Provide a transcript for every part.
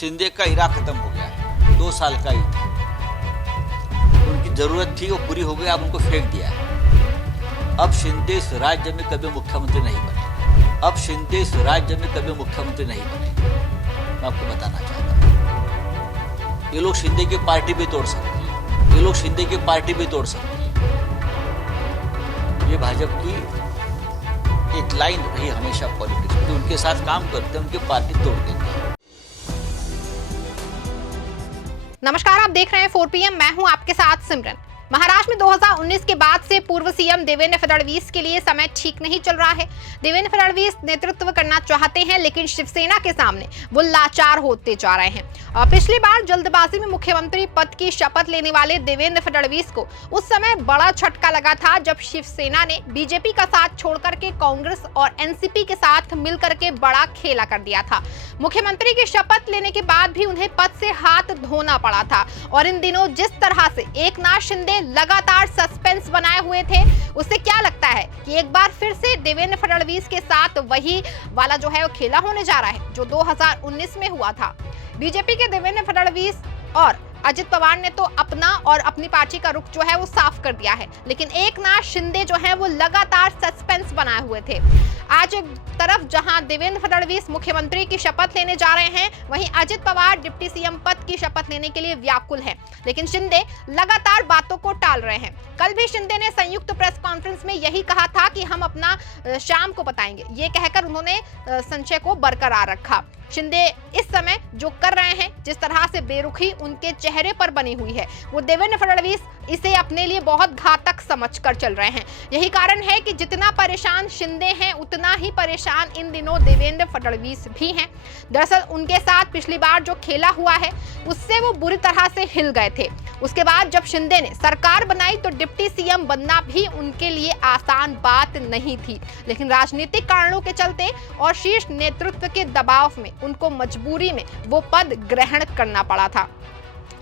शिंदे का इरा खत्म हो गया है, 2 साल का ही था, उनकी जरूरत थी वो पूरी हो गई, अब उनको फेंक दिया है। अब शिंदे इस राज्य में कभी मुख्यमंत्री नहीं बने, अब शिंदे इस राज्य में कभी मुख्यमंत्री नहीं बने। मैं आपको बताना चाहता हूं, ये लोग शिंदे की पार्टी भी तोड़ सकते हैं, ये लोग शिंदे की पार्टी भी तोड़ सकते हैं। ये भाजपा की एक लाइन रही हमेशा पॉलिटिक्स में, उनके साथ काम करते हैं, उनकी पार्टी तोड़ देते हैं। नमस्कार, आप देख रहे हैं 4 PM। मैं हूं आपके साथ सिमरन। महाराष्ट्र में 2019 के बाद से पूर्व सीएम देवेंद्र फडणवीस के लिए समय ठीक नहीं चल रहा है। देवेंद्र फडणवीस नेतृत्व करना चाहते हैं, लेकिन शिवसेना के सामने वो लाचार होते जा रहे हैं। पिछली बार जल्दबाजी में मुख्यमंत्री पद की शपथ लेने वाले देवेंद्र फडणवीस को उस समय बड़ा झटका लगा था, जब शिवसेना ने बीजेपी का साथ छोड़कर के कांग्रेस और एनसीपी के साथ मिलकर के बड़ा खेला कर दिया था। मुख्यमंत्री की शपथ लेने के बाद भी उन्हें पद से हाथ धोना पड़ा था, और इन दिनों जिस तरह से एकनाथ शिंदे लगातार सस्पेंस बनाए हुए थे, उससे क्या लगता है कि एक बार फिर से देवेंद्र फडणवीस के साथ वही वाला जो है वो खेला होने जा रहा है जो 2019 में हुआ था। बीजेपी के देवेंद्र फडणवीस और अजित पवार ने तो अपना और अपनी पार्टी का रुख जो है वो साफ कर दिया है, लेकिन एकनाथ शिंदे जो है वो लगातार सस्पेंस बनाए हुए थे। आज एक तरफ जहां देवेंद्र फडणवीस मुख्यमंत्री की शपथ लेने जा रहे हैं, वहीं अजित पवार डिप्टी सीएम पद की शपथ लेने के लिए व्याकुल हैं, लेकिन शिंदे लगातार बातों को टाल रहे हैं। कल भी शिंदे ने संयुक्त प्रेस कॉन्फ्रेंस में यही कहा था कि हम अपना शाम को बताएंगे, ये कहकर उन्होंने संशय को बरकरार रखा। शिंदे इस समय जो कर रहे हैं, जिस तरह से बेरुखी उनके चेहरे पर बनी हुई है, वो देवेंद्र फडणवीस इसे अपने लिए बहुत घातक समझकर चल रहे हैं। यही कारण है कि जितना परेशान शिंदे हैं, उतना ही परेशान इन दिनों देवेंद्र फडणवीस भी हैं। दरअसल उनके साथ पिछली बार जो खेला हुआ है, उससे वो बुरी तरह से हिल गए थे। उसके बाद जब शिंदे ने सरकार बनाई तो डिप्टी सीएम बनना भी उनके लिए आसान बात नहीं थी, लेकिन राजनीतिक कारणों के चलते और शीर्ष नेतृत्व के दबाव में उनको मजबूरी में वो पद ग्रहण करना पड़ा था।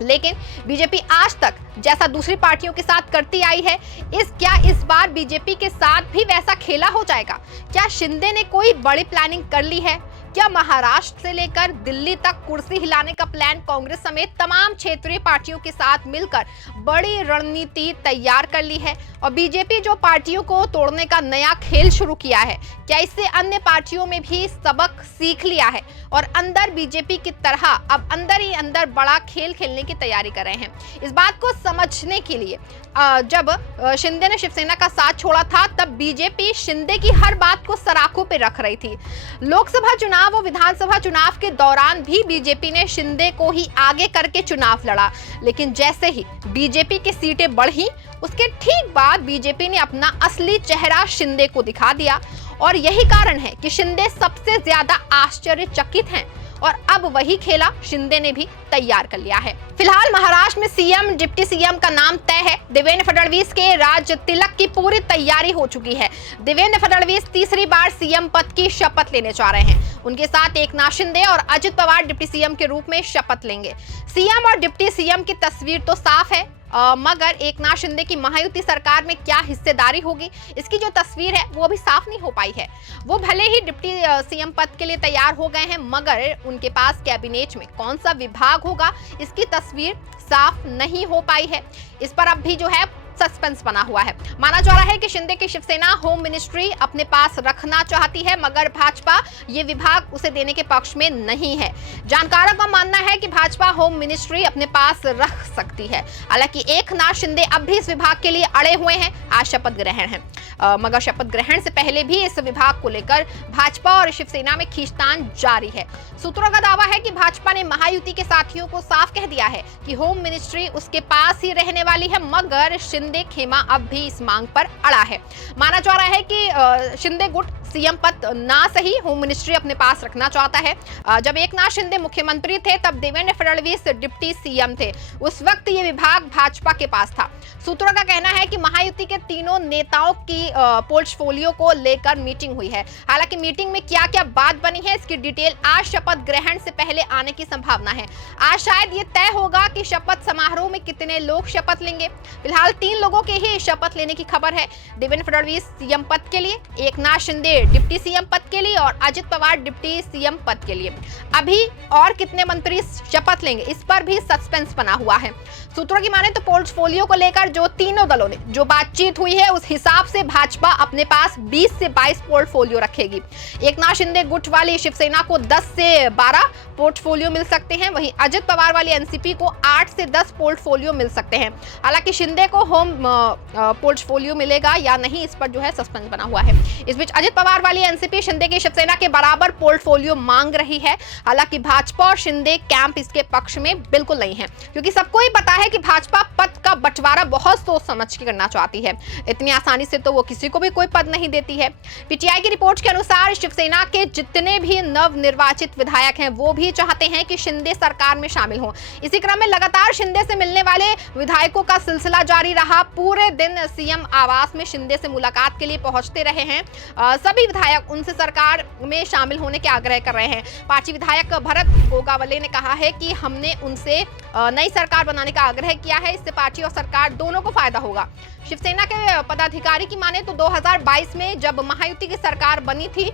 लेकिन बीजेपी आज तक जैसा दूसरी पार्टियों के साथ करती आई है, क्या इस बार बीजेपी के साथ भी वैसा खेला हो जाएगा? क्या शिंदे ने कोई बड़ी प्लानिंग कर ली है? क्या महाराष्ट्र से लेकर दिल्ली तक कुर्सी हिलाने का प्लान कांग्रेस समेत तमाम क्षेत्रीय पार्टियों के साथ मिलकर बड़ी रणनीति तैयार कर ली है? और बीजेपी जो पार्टियों को तोड़ने का नया खेल शुरू किया है, क्या इससे अन्य पार्टियों में भी सबक सीख लिया है और अंदर बीजेपी की तरह अब अंदर ही अंदर बड़ा खेल खेलने की तैयारी कर रहे हैं? इस बात को समझने के लिए जब शिंदे ने शिवसेना का साथ छोड़ा था, तब बीजेपी शिंदे की हर बात को सराखों पे रख रही थी। लोकसभा चुनाव और विधानसभा चुनाव के दौरान भी बीजेपी ने शिंदे को ही आगे करके चुनाव लड़ा, लेकिन जैसे ही बीजेपी की सीटें बढ़ी, उसके ठीक बाद बीजेपी ने अपना असली चेहरा शिंदे को दिखा दिया, और यही कारण है कि शिंदे सबसे ज्यादा आश्चर्यचकित हैं, और अब वही खेला शिंदे ने भी तैयार कर लिया है। फिलहाल महाराष्ट्र में सीएम डिप्टी सीएम का नाम तय है। देवेंद्र फडणवीस के राज तिलक की पूरी तैयारी हो चुकी है। देवेंद्र फडणवीस तीसरी बार सीएम पद की शपथ लेने जा रहे हैं। उनके साथ एकनाथ शिंदे और अजित पवार डिप्टी सीएम के रूप में शपथ लेंगे। सीएम और डिप्टी सीएम की तस्वीर तो साफ है, मगर एकनाथ शिंदे की महायुति सरकार में क्या हिस्सेदारी होगी, इसकी जो तस्वीर है वो अभी साफ नहीं हो पाई है। वो भले ही डिप्टी सीएम पद के लिए तैयार हो गए हैं, मगर उनके पास कैबिनेट में कौन सा विभाग होगा, इसकी तस्वीर साफ नहीं हो पाई है। इस पर अब भी जो है सस्पेंस बना हुआ है। माना जा रहा है कि शिंदे की शिवसेना होम मिनिस्ट्री अपने पास रखना चाहती है, मगर भाजपा ये विभाग उसे देने के पक्ष में नहीं है। जानकारों का मानना है कि भाजपा होम मिनिस्ट्री अपने पास रख सकती है। हालांकि एकनाथ शिंदे अब भी इस विभाग के लिए अड़े हुए हैं। आज शपथ ग्रहण है, मगर शपथ ग्रहण से पहले भी इस विभाग को लेकर भाजपा और शिवसेना में खींचतान जारी है। सूत्रों का दावा है कि भाजपा ने महायुति के साथियों को साफ कह दिया है कि होम मिनिस्ट्री उसके पास ही रहने वाली है, मगर शिंदे खेमा अब भी इस मांग पर अड़ा है। माना जा रहा है कि शिंदे गुट सीएम पद ना सही होम मिनिस्ट्री अपने पास रखना चाहता है। जब एकनाथ शिंदे मुख्यमंत्री थे, तब देवेंद्र फडणवीस डिप्टी सीएम थे। उस वक्त ये विभाग भाजपा के पास था। सूत्रों का कहना है कि महायुति के तीनों नेताओं की पोर्टफोलियो को लेकर मीटिंग हुई है। हालांकि मीटिंग में क्या क्या बात बनी है, इसकी डिटेल आज शपथ ग्रहण से पहले आने की संभावना है। आज शायद ये तय होगा कि शपथ समारोह में कितने लोग शपथ लेंगे। फिलहाल 3 लोगों के ही शपथ लेने की खबर है। देवेंद्र फडणवीस सीएम पद के लिए, एकनाथ शिंदे शिंदे डिप्टी सीएम पद के लिए और अजित पवार डिप्टी सीएम पद के लिए। अभी और कितने मंत्री शपथ लेंगे, इस पर भी सस्पेंस बना हुआ है। सूत्रों की माने तो पोर्टफोलियो को लेकर जो तीनों दलों ने जो बातचीत हुई है, उस हिसाब से भाजपा अपने पास 20 से 22 पोर्टफोलियो रखेगी। एकनाथ शिंदे गुट वाली शिवसेना को 10 से 12 पोर्टफोलियो मिल सकते हैं, वहीं अजित पवार वाली एनसीपी को 8 से 10 पोर्टफोलियो मिल सकते हैं। हालांकि शिंदे को होम पोर्टफोलियो मिलेगा या नहीं, इस पर जो है सस्पेंस बना हुआ है। इस बीच अजित पवार वाली एनसीपी शिंदे की शिवसेना के बराबर पोर्टफोलियो मांग रही है। हालांकि भाजपा और शिंदे कैंप इसके पक्ष में बिल्कुल नहीं है, क्योंकि सबको ही पता है कि भाजपा पद का बंटवारा बहुत सोच समझ के करना चाहती है। इतनी आसानी से तो वो किसी को भी कोई पद नहीं देती है। पीटीआई की रिपोर्ट के अनुसार शिवसेना के जितने भी नवनिर्वाचित विधायक हैं, वो भी चाहते हैं कि शिंदे सरकार में शामिल हों। इसी क्रम में लगातार शिंदे से मिलने वाले विधायकों का सिलसिला जारी रहा। पूरे दिन सीएम आवास में शिंदे से मुलाकात के लिए पहुंचते रहे हैं। सभी विधायक उनसे सरकार में शामिल होने के आग्रह कर रहे हैं। पार्टी विधायक भरत गोगावले ने कहा है कि हमने उनसे नई सरकार बनाने का आग्रह किया है, इससे पार्टी और सरकार दोनों को फायदा होगा। शिवसेना के पदाधिकारी की माने तो 2022 में जब महायुति की सरकार बनी थी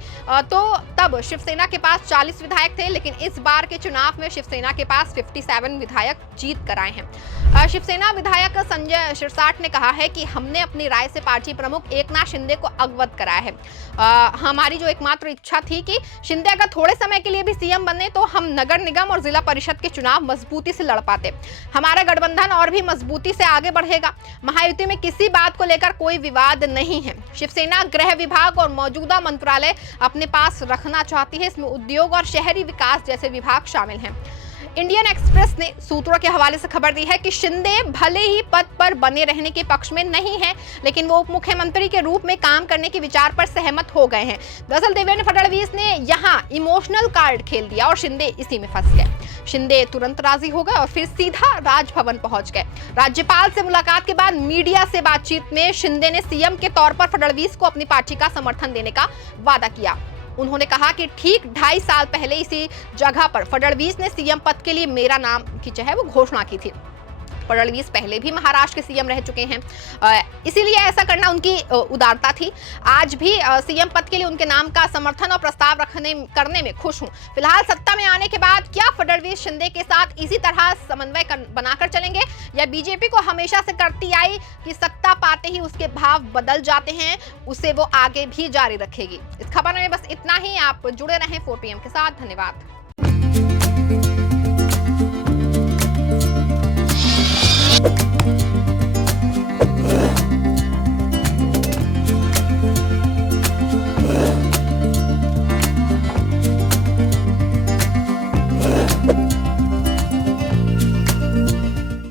तो तब शिवसेना के पास 40 विधायक थे, लेकिन इस बार के चुनाव में शिवसेना के पास 57 विधायक जीत कर आए हैं। शिवसेना विधायक संजय शिरसाट ने कहा है कि हमने अपनी राय से पार्टी प्रमुख एकनाथ शिंदे को अवगत कराया है। हमारी जो एकमात्र इच्छा थी कि शिंदे अगर थोड़े समय के लिए भी सीएम बने तो हम नगर निगम और जिला परिषद के चुनाव मजबूती से लड़ पाते। हमारा गठबंधन और भी मजबूती से आगे बढ़ेगा। महायुति में किसी बात को लेकर कोई विवाद नहीं है। शिवसेना गृह विभाग और मौजूदा मंत्रालय अपने पास रखना चाहती है। इसमें उद्योग और शहरी विकास जैसे विभाग शामिल हैं। इंडियन एक्सप्रेस ने सूत्रों के हवाले से खबर दी है कि शिंदे भले ही पद पर बने रहने के पक्ष में नहीं है, लेकिन वो उप मुख्यमंत्री के रूप में काम करने के विचार पर सहमत हो गए हैं। दरअसल देवेंद्र फडणवीस ने यहाँ इमोशनल कार्ड खेल दिया और शिंदे इसी में फंस गए। शिंदे तुरंत राजी हो गए और फिर सीधा राजभवन पहुंच गए। राज्यपाल से मुलाकात के बाद मीडिया से बातचीत में शिंदे ने सीएम के तौर पर फडणवीस को अपनी पार्टी का समर्थन देने का वादा किया। उन्होंने कहा कि ठीक 2.5 साल पहले इसी जगह पर फडणवीस ने सीएम पद के लिए मेरा नाम की जो है वो घोषणा की थी। फडणवीस पहले भी महाराष्ट्र के सीएम रह चुके हैं, इसीलिए ऐसा करना उनकी उदारता थी। आज भी सीएम पद के लिए उनके नाम का समर्थन और प्रस्ताव करने में खुश हूं। फिलहाल सत्ता में आने के बाद क्या फडणवीस शिंदे के साथ इसी तरह समन्वय बनाकर चलेंगे, या बीजेपी को हमेशा से करती आई कि सत्ता पाते ही उसके भाव बदल जाते हैं, उसे वो आगे भी जारी रखेगी। इस खबर में बस इतना ही। आप जुड़े रहें 4PM के साथ। धन्यवाद।